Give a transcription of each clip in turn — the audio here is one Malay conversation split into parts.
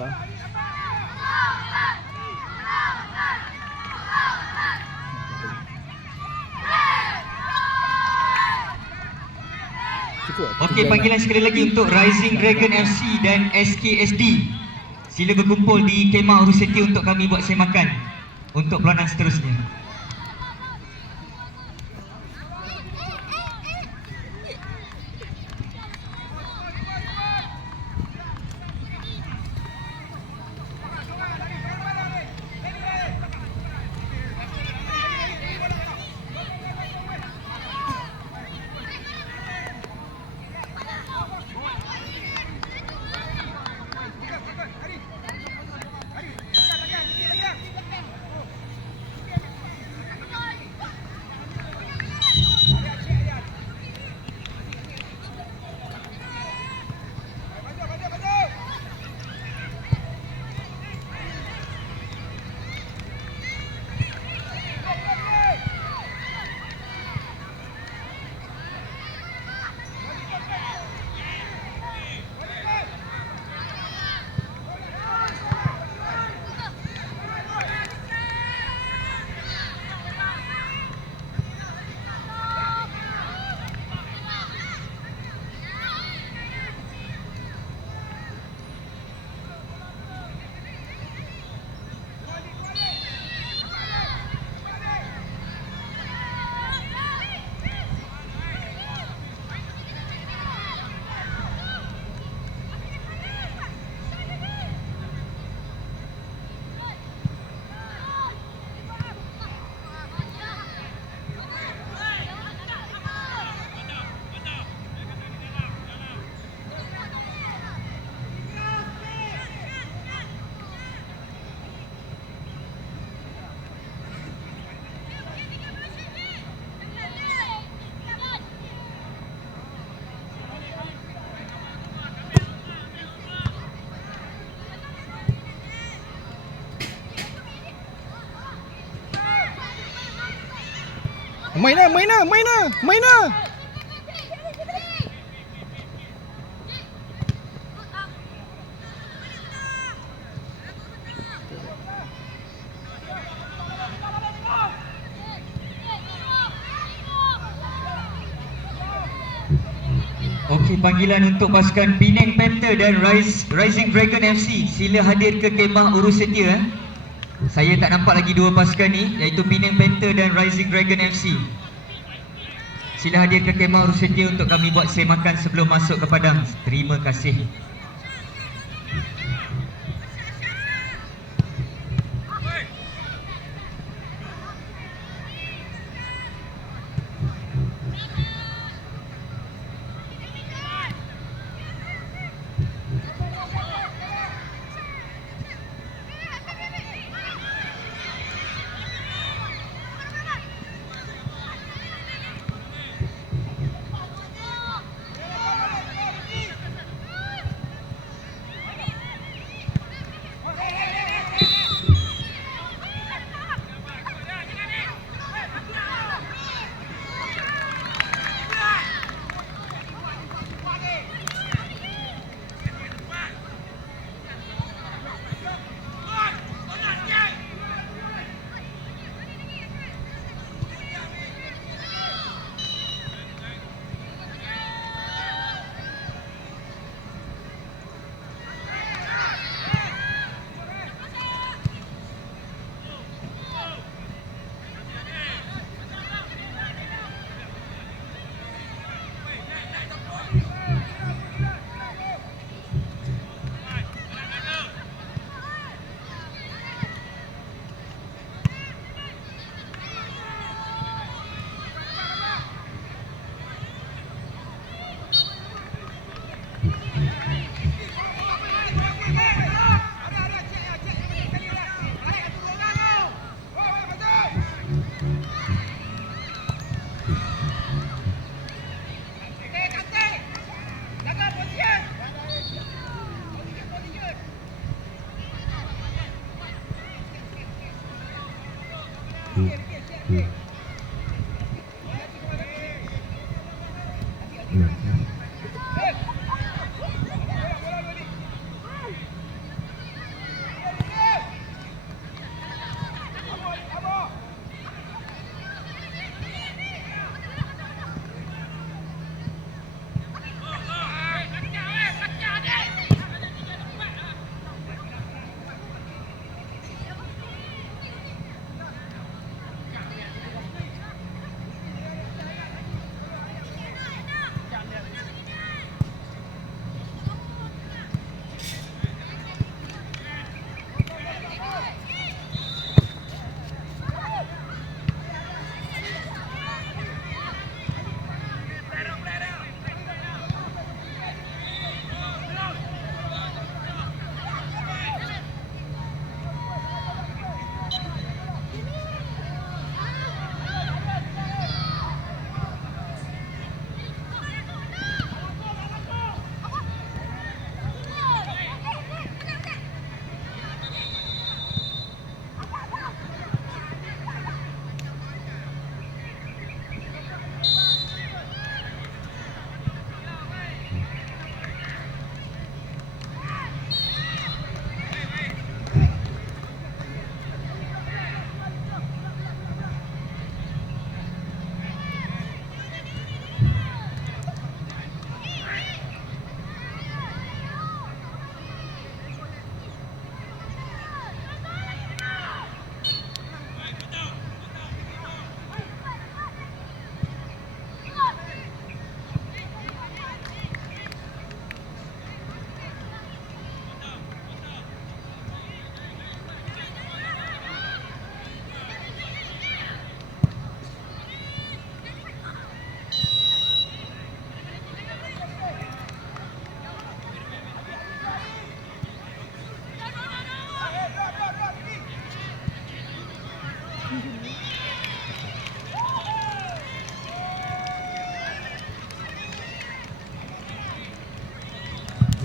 lah. Okey, panggilan sekali lagi untuk Rising Dragon FC dan SKSD. Sila berkumpul di Kemah Uruseti untuk kami buat semakan untuk peranan seterusnya. Main lah. Okey, panggilan untuk pasukan Penang Panther dan Rising Dragon FC. Sila hadir ke Kemah Urussetia. Saya tak nampak lagi dua pasukan ni, iaitu Penang Panther dan Rising Dragon FC. Sila hadir ke Kemah Urussetia untuk kami buat semakan sebelum masuk ke padang. Terima kasih.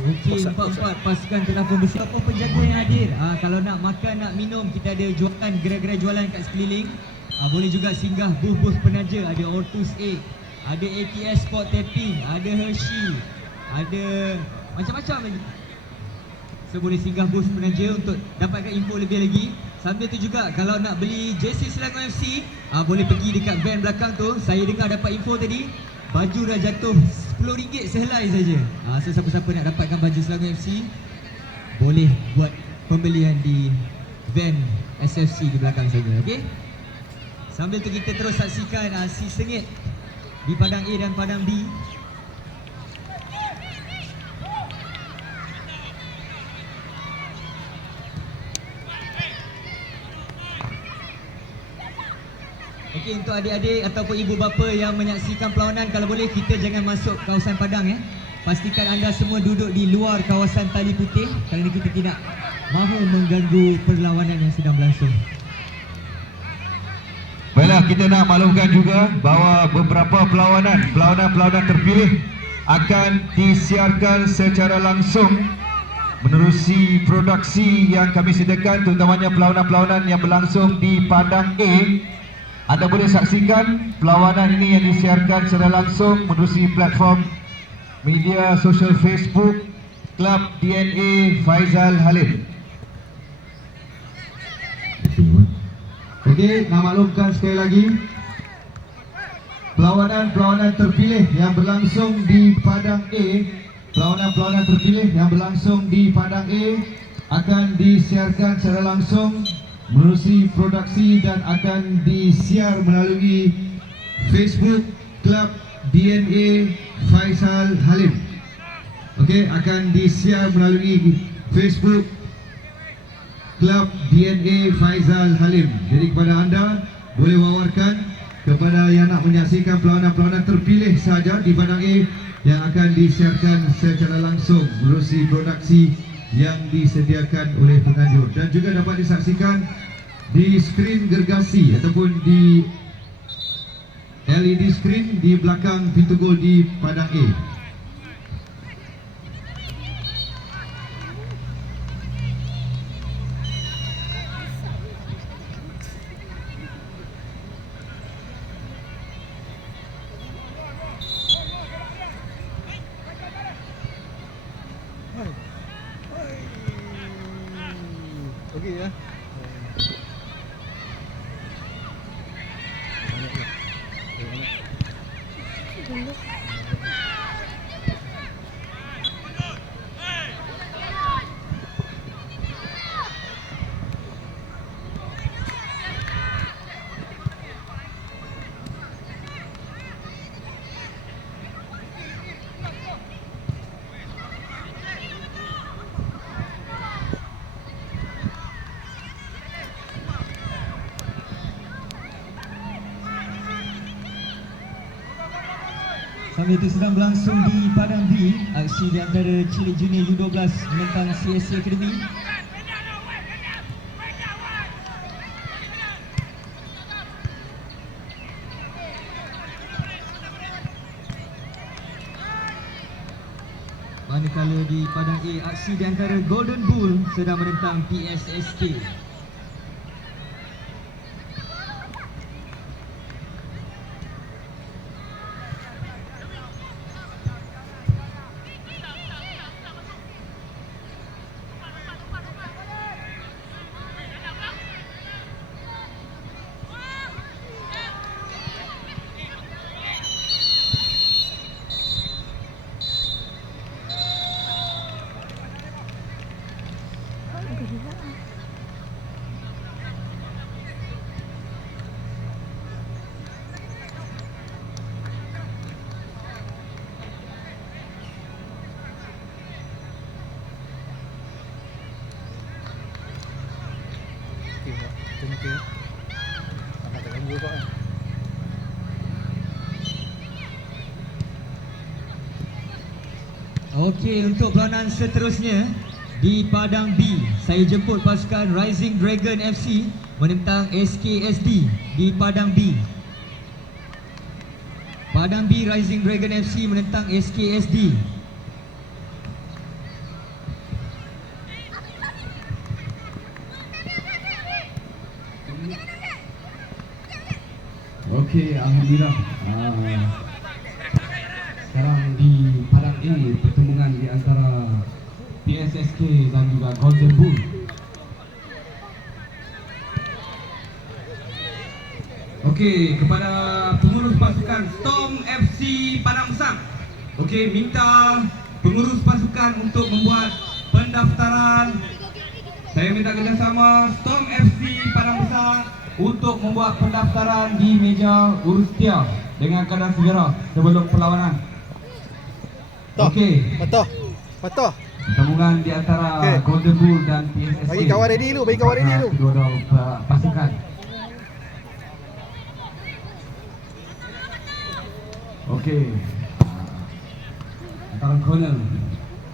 Okey, 4-4 pasukan telah pun bersih. Apa penjaga yang hadir? Kalau nak makan, nak minum, kita ada jualan, gerai-gerai jualan kat sekeliling. Boleh juga singgah booth-booth penaja. Ada Ortus 8, ada ATS Sport Tapping, ada Hershey, ada macam-macam lagi. So boleh singgah booth penaja untuk dapatkan info lebih lagi. Sambil tu juga kalau nak beli jersey Selangor FC, boleh pergi dekat van belakang tu. Saya dengar dapat info tadi, baju dah jatuh RM10 sehelai saja. So siapa-siapa nak dapatkan baju Selangor FC, boleh buat pembelian di van SFC di belakang sana. Okey. Sambil tu kita terus saksikan si sengit di padang A dan padang B. Okey, untuk adik-adik ataupun ibu bapa yang menyaksikan perlawanan, kalau boleh kita jangan masuk kawasan padang ya. Pastikan anda semua duduk di luar kawasan tali putih kerana kita tidak mahu mengganggu perlawanan yang sedang berlangsung. Baiklah, kita nak maklumkan juga bahawa beberapa perlawanan terpilih akan disiarkan secara langsung menerusi produksi yang kami sediakan, terutamanya perlawanan-perlawanan yang berlangsung di padang A. Anda boleh saksikan perlawanan ini yang disiarkan secara langsung menerusi platform media sosial Facebook Klub DNA Faizal Halim. Okey, nak maklumkan sekali lagi, perlawanan terpilih yang berlangsung di padang A, perlawanan terpilih yang berlangsung di padang A akan disiarkan secara langsung menerusi produksi dan akan disiar melalui Facebook Klub DNA Faizal Halim. Okey, akan disiar melalui Facebook Klub DNA Faizal Halim. Jadi kepada anda, boleh wawarkan kepada yang nak menyaksikan perlawanan terpilih saja di padang A yang akan disiarkan secara langsung menerusi produksi yang disediakan oleh penganjur, dan juga dapat disaksikan di skrin gergasi ataupun di LED screen di belakang pintu gol di padang A. Okey ya. Sambil itu sedang berlangsung di padang B, aksi di antara Chile Junior U12 menentang CSC Academy. Manakala di padang A, aksi di antara Golden Bull sedang menentang PSSK. Okey. Tak ganggu kau kan. Okey, untuk perlawanan seterusnya di padang B, saya jemput pasukan Rising Dragon FC menentang SKSD di padang B. Padang B, Rising Dragon FC menentang SKSD. Okey, alhamdulillah. Sekarang di Padang A, pertandingan di antara PSSK dan juga Golden Bull. Okey, kepada pengurus pasukan Storm FC Padang Besar. Okey, minta pengurus pasukan untuk membuat pendaftaran. Saya minta kerjasama Storm FC Padang Besar untuk membuat pendaftaran di meja urus setia dengan keadaan segera sebelum perlawanan. Okey, Patah. pertandingan di antara Okey. Golden Bull dan PSSK. Bagi kawan ready dulu, bagi kawan ready dulu. Kedua-dua pasukan. Okey. Antara corner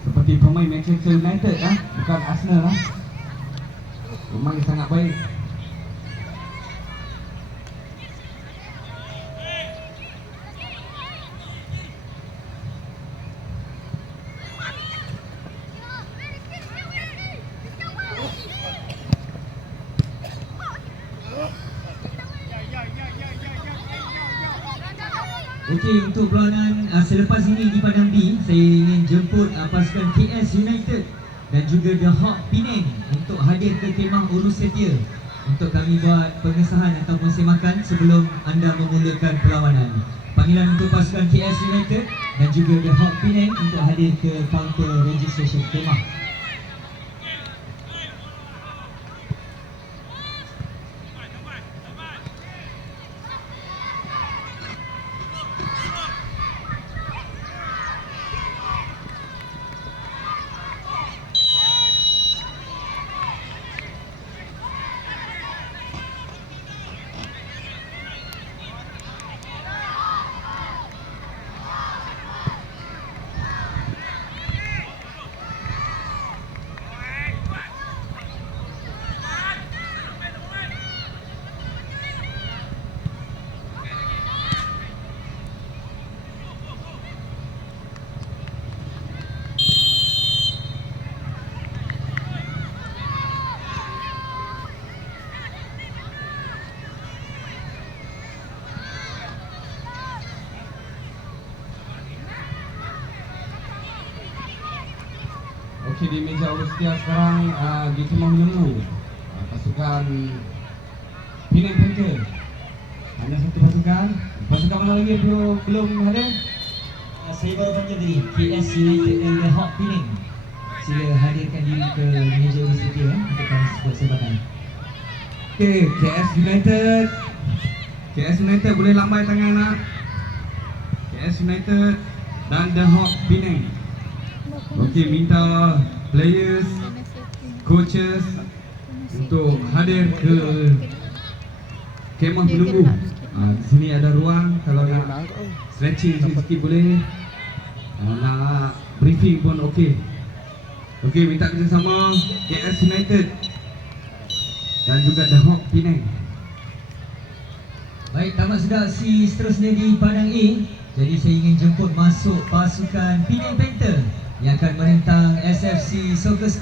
seperti pemain Manchester United bukan Arsenal Pemain sangat baik. Okey, untuk perlawanan selepas ini di Padang B, saya ingin jemput pasukan KS United dan juga The Hawk Penang untuk hadir ke kemah urus setia untuk kami buat pengesahan ataupun semakan sebelum anda memulakan perlawanan. Panggilan untuk pasukan KS United dan juga The Hawk Penang untuk hadir ke kaunter registration kemah. Okey, di meja urus setia sekarang di kemah menunggu pasukan Penang Panther. Hanya satu pasukan. Pasukan mana lagi belum hadir? Saya baru panggil tadi KS United dan The Hawk Penang. Sila hadirkan diri ke meja urus setia untuk kami buat sebakan. Okey, KS United boleh lambai tangan nak. KS United dan The Hawk Penang. Okey, minta players, coaches untuk hadir ke kemah menunggu. Di sini ada ruang kalau nak stretching sikit boleh. Nak briefing pun okey. Okey, minta kerjasama KS United dan juga The Hawk Penang. Baik, tamat sudah si seterusnya di Padang A. Jadi saya ingin jemput masuk pasukan Penang Panther yang akan menentang SFC Soccer